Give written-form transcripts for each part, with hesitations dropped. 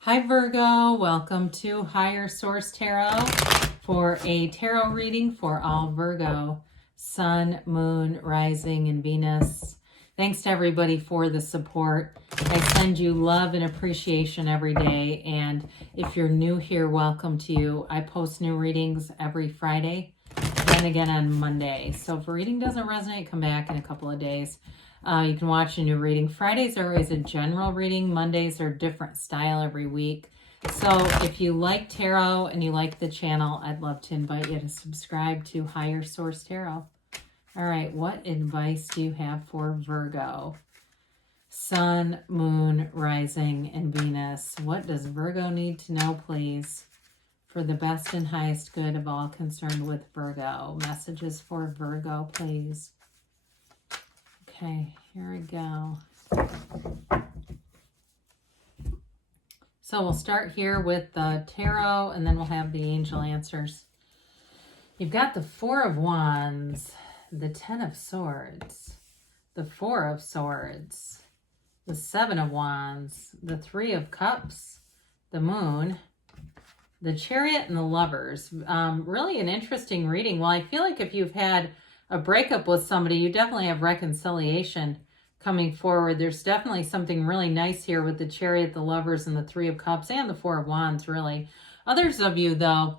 Hi Virgo, welcome to Higher Source Tarot for a tarot reading for all Virgo, Sun, Moon, Rising, and Venus. Thanks to everybody for the support. I send you love and appreciation every day, and if you're new here, welcome to you. I post new readings every Friday and again on Monday. So if a reading doesn't resonate, come back in a couple of days. You can watch a new reading. Fridays are always a general reading. Mondays are different style every week. So if you like tarot and you like the channel, I'd love to invite you to subscribe to Higher Source Tarot. All right, what advice do you have for Virgo? Sun, Moon, Rising, and Venus. What does Virgo need to know, please, for the best and highest good of all concerned with Virgo? Messages for Virgo, please. Okay, here we go. So we'll start here with the tarot, and then we'll have the angel answers. You've got the Four of Wands, the Ten of Swords, the Four of Swords, the Seven of Wands, the Three of Cups, the Moon, the Chariot, and the Lovers. Really an interesting reading. Well, I feel like if you've had a breakup with somebody, you definitely have reconciliation coming forward. There's definitely something really nice here with the Chariot, the Lovers, and the Three of Cups, and the Four of Wands, really. Others of you, though,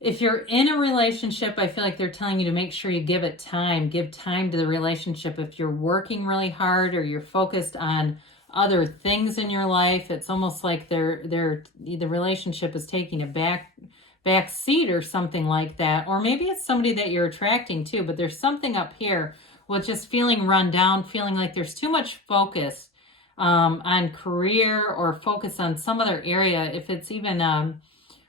if you're in a relationship, I feel like they're telling you to make sure you give it time. Give time to the relationship. If you're working really hard or you're focused on other things in your life, it's almost like the relationship is taking a back seat or something like that. Or maybe it's somebody that you're attracting to, but there's something up here with just feeling run down, feeling like there's too much focus on career or focus on some other area. If it's even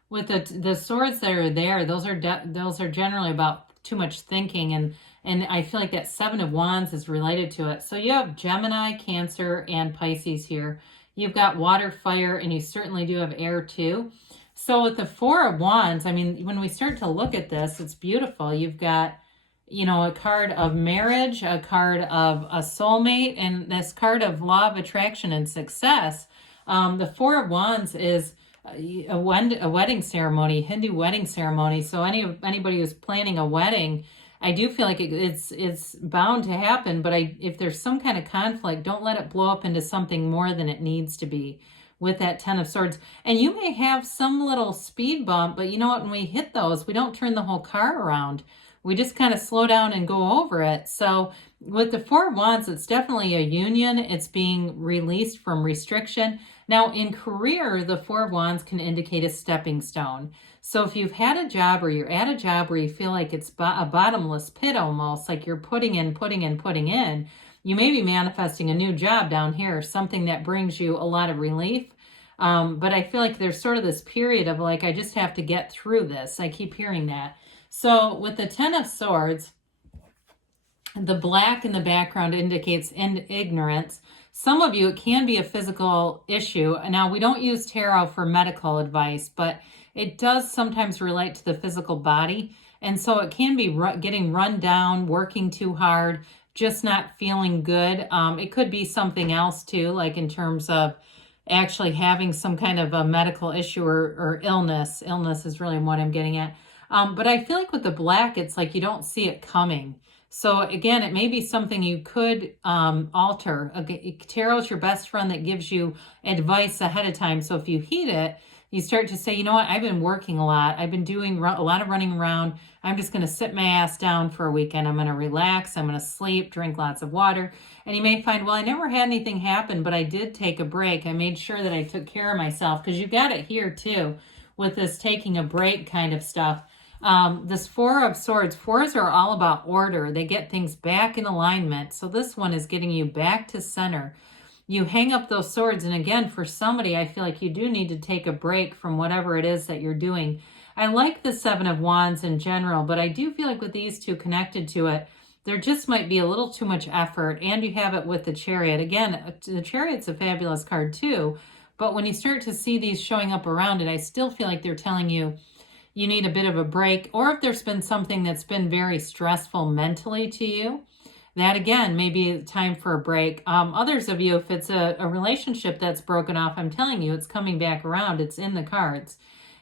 with the swords that are there, those are generally about too much thinking, and I feel like that Seven of Wands is related to it. So you have Gemini, Cancer, and Pisces here. You've got water, fire, and you certainly do have air too. So with the Four of Wands, I mean, when we start to look at this, it's beautiful. You've got, a card of marriage, a card of a soulmate, and this card of law of attraction and success. The Four of Wands is a wedding ceremony, Hindu wedding ceremony. So anybody who's planning a wedding, I do feel like it's bound to happen, but if there's some kind of conflict, don't let it blow up into something more than it needs to be with that Ten of Swords. And you may have some little speed bump, but you know what? When we hit those, we don't turn the whole car around. We just kind of slow down and go over it. So with the Four of Wands, it's definitely a union. It's being released from restriction. Now in career, the Four of Wands can indicate a stepping stone. So if you've had a job or you're at a job where you feel like it's a bottomless pit almost, like you're putting in, you may be manifesting a new job down here, something that brings you a lot of relief. But I feel like there's sort of this period of like, I just have to get through this. I keep hearing that. So with the Ten of Swords, the black in the background indicates ignorance. Some of you, it can be a physical issue. Now, we don't use tarot for medical advice, but it does sometimes relate to the physical body. And so it can be getting run down, working too hard, just not feeling good. It could be something else too, like in terms of actually having some kind of a medical issue or illness. Illness is really what I'm getting at. But I feel like with the black, it's like you don't see it coming. So again, it may be something you could alter. Tarot is your best friend that gives you advice ahead of time. So if you heed it, you start to say, you know what, I've been working a lot. I've been doing a lot of running around. I'm just going to sit my ass down for a weekend. I'm going to relax. I'm going to sleep, drink lots of water. And you may find, well, I never had anything happen, but I did take a break. I made sure that I took care of myself, because you got it here too with this taking a break kind of stuff. This Four of Swords, fours are all about order. They get things back in alignment. So this one is getting you back to center. You hang up those swords. And again, for somebody, I feel like you do need to take a break from whatever it is that you're doing. I like the Seven of Wands in general, but I do feel like with these two connected to it, there just might be a little too much effort. And you have it with the Chariot. Again, the Chariot's a fabulous card too. But when you start to see these showing up around it, I still feel like they're telling you you need a bit of a break, or if there's been something that's been very stressful mentally to you, that again may be time for a break. Others of you, if it's a relationship that's broken off, I'm telling you, it's coming back around. It's in the cards.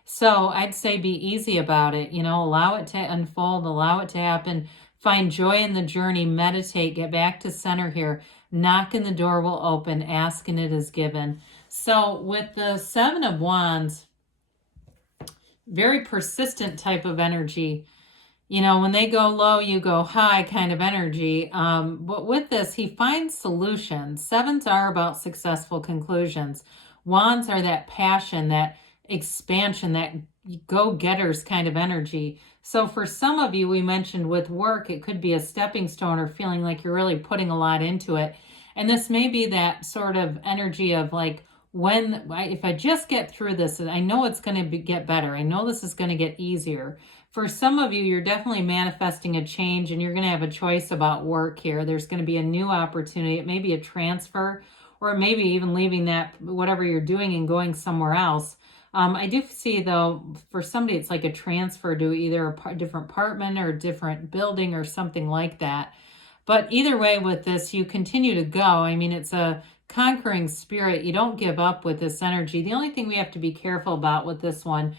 So I'd say be easy about it. You know, allow it to unfold, allow it to happen. Find joy in the journey, meditate, get back to center here. Knock and the door will open, ask and it is given. So with the Seven of Wands, very persistent type of energy. You know, when they go low, you go high kind of energy. But with this, he finds solutions. Sevens are about successful conclusions. Wands are that passion, that expansion, that go-getters kind of energy. So for some of you, we mentioned with work, it could be a stepping stone or feeling like you're really putting a lot into it. And this may be that sort of energy of like, if I just get through this, I know it's going to get better. I know this is going to get easier. For some of you, you're definitely manifesting a change and you're going to have a choice about work here. There's going to be a new opportunity. It may be a transfer or maybe even leaving that, whatever you're doing and going somewhere else. I do see though, for somebody, it's like a transfer to either a different apartment or a different building or something like that. But either way with this, you continue to go. I mean, it's a conquering spirit. You don't give up with this energy. The only thing we have to be careful about with this one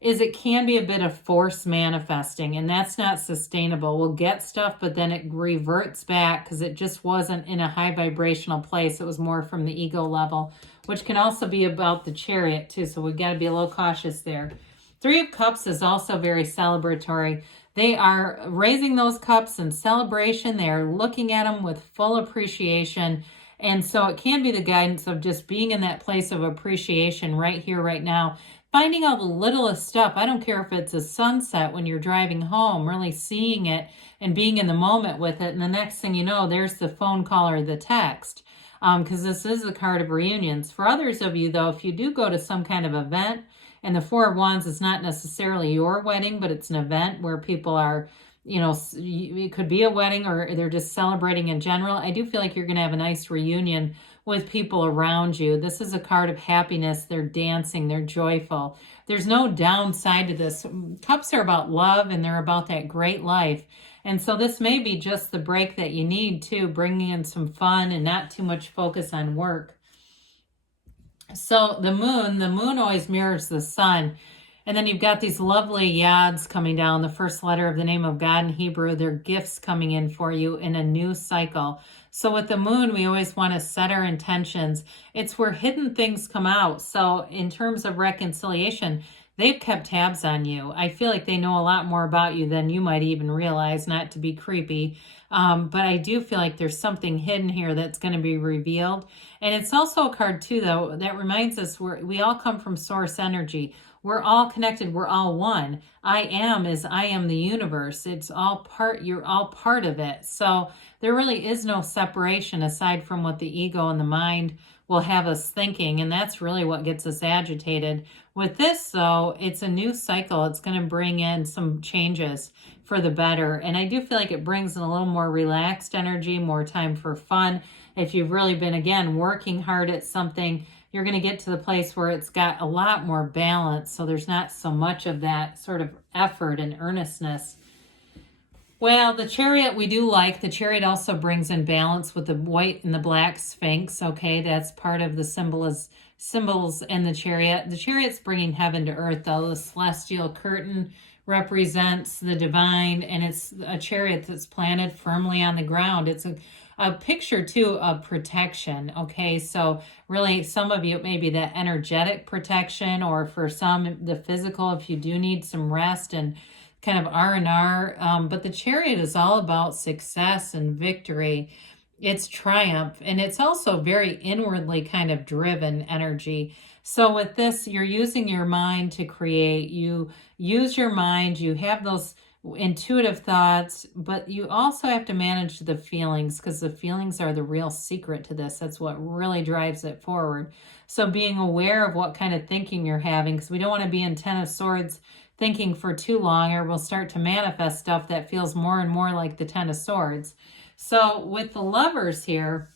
is it can be a bit of force manifesting, and that's not sustainable. We'll get stuff, but then it reverts back because it just wasn't in a high vibrational place. It was more from the ego level, which can also be about the Chariot too, so we've got to be a little cautious there. Three of Cups is also very celebratory. They are raising those cups in celebration. They are looking at them with full appreciation. And so it can be the guidance of just being in that place of appreciation right here, right now. Finding out the littlest stuff. I don't care if it's a sunset when you're driving home, really seeing it and being in the moment with it. And the next thing you know, there's the phone call or the text. Because this is the card of reunions. For others of you, though, if you do go to some kind of event, and the Four of Wands is not necessarily your wedding, but it's an event where people are, you know, it could be a wedding or they're just celebrating in general. I do feel like you're going to have a nice reunion with people around you. This is a card of happiness. They're dancing. They're joyful. There's no downside to this. Cups are about love and they're about that great life. And so this may be just the break that you need too, bringing in some fun and not too much focus on work. So the moon always mirrors the sun. And then you've got these lovely yads coming down, the first letter of the name of God in Hebrew. They're gifts coming in for you in a new cycle. So with the moon, we always want to set our intentions. It's where hidden things come out. So in terms of reconciliation, they've kept tabs on you. I feel like they know a lot more about you than you might even realize, not to be creepy. But I do feel like there's something hidden here that's going to be revealed. And it's also a card too, though, that reminds us we all come from source energy. We're all connected. We're all one. I am the universe. It's all part, you're all part of it. So there really is no separation aside from what the ego and the mind will have us thinking. And that's really what gets us agitated. With this, though, it's a new cycle. It's going to bring in some changes for the better. And I do feel like it brings in a little more relaxed energy, more time for fun. If you've really been, again, working hard at something, you're going to get to the place where it's got a lot more balance. So there's not so much of that sort of effort and earnestness. Well, the Chariot we do like. The Chariot also brings in balance with the white and the black Sphinx. Okay, that's part of the symbols in the Chariot. The Chariot's bringing heaven to earth, though. The celestial curtain represents the divine, and it's a chariot that's planted firmly on the ground. It's a picture too of protection. Okay, so really some of you, it may be that energetic protection, or for some the physical, if you do need some rest and kind of R&R. But the Chariot is all about success and victory. It's triumph, and it's also very inwardly kind of driven energy. So with this, you're using your mind to create. You use your mind, you have those intuitive thoughts, but you also have to manage the feelings, because the feelings are the real secret to this. That's what really drives it forward. So being aware of what kind of thinking you're having, because we don't want to be in Ten of Swords thinking for too long, or we'll start to manifest stuff that feels more and more like the Ten of Swords. So with the Lovers here,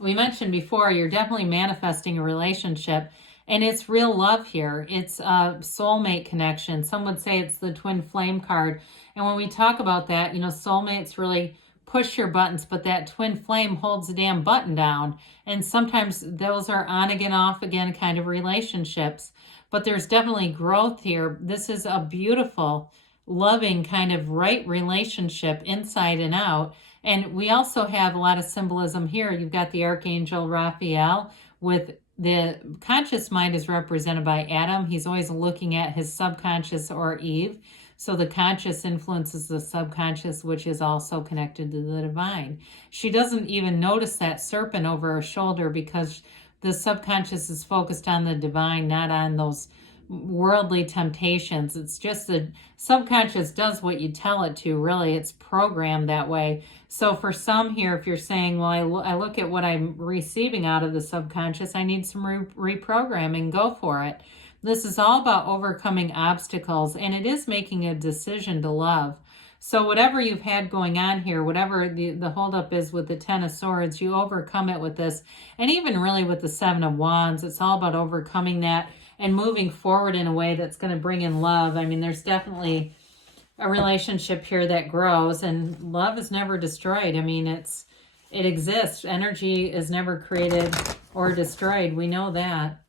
we mentioned before, you're definitely manifesting a relationship, and it's real love here. It's a soulmate connection. Some would say it's the twin flame card. And when we talk about that, you know, soulmates really push your buttons, but that twin flame holds the damn button down. And sometimes those are on again, off again kind of relationships. But there's definitely growth here. This is a beautiful, loving kind of right relationship inside and out. And we also have a lot of symbolism here. You've got the Archangel Raphael with the conscious mind is represented by Adam. He's always looking at his subconscious or Eve. So the conscious influences the subconscious, which is also connected to the divine. She doesn't even notice that serpent over her shoulder because the subconscious is focused on the divine, not on those worldly temptations. It's just the subconscious does what you tell it to, really. It's programmed that way. So for some here, if you're saying, well, I look at what I'm receiving out of the subconscious, I need some reprogramming, go for it. This is all about overcoming obstacles, and it is making a decision to love. So whatever you've had going on here, whatever the holdup is with the Ten of Swords, you overcome it with this. And even really with the Seven of Wands, it's all about overcoming that and moving forward in a way that's going to bring in love. I mean, there's definitely a relationship here that grows, and love is never destroyed. I mean, it exists. Energy is never created or destroyed. We know that.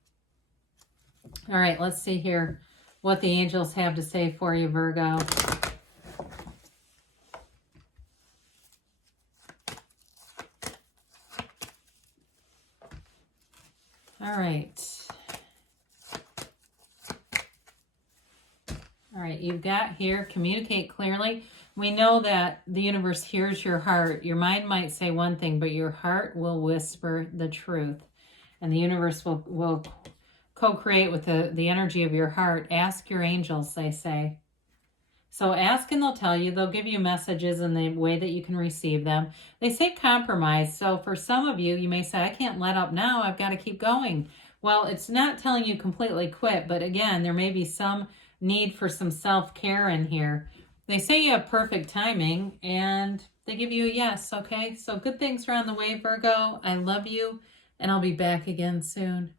All right, let's see here what the angels have to say for you, Virgo. All right. All right, you've got here, communicate clearly. We know that the universe hears your heart. Your mind might say one thing, but your heart will whisper the truth. And the universe will co-create with the energy of your heart. Ask your angels, they say. So ask and they'll tell you. They'll give you messages in the way that you can receive them. They say compromise. So for some of you, you may say, I can't let up now. I've got to keep going. Well, it's not telling you completely quit. But again, there may be some need for some self-care in here. They say you have perfect timing and they give you a yes. Okay, so good things are on the way, Virgo. I love you and I'll be back again soon.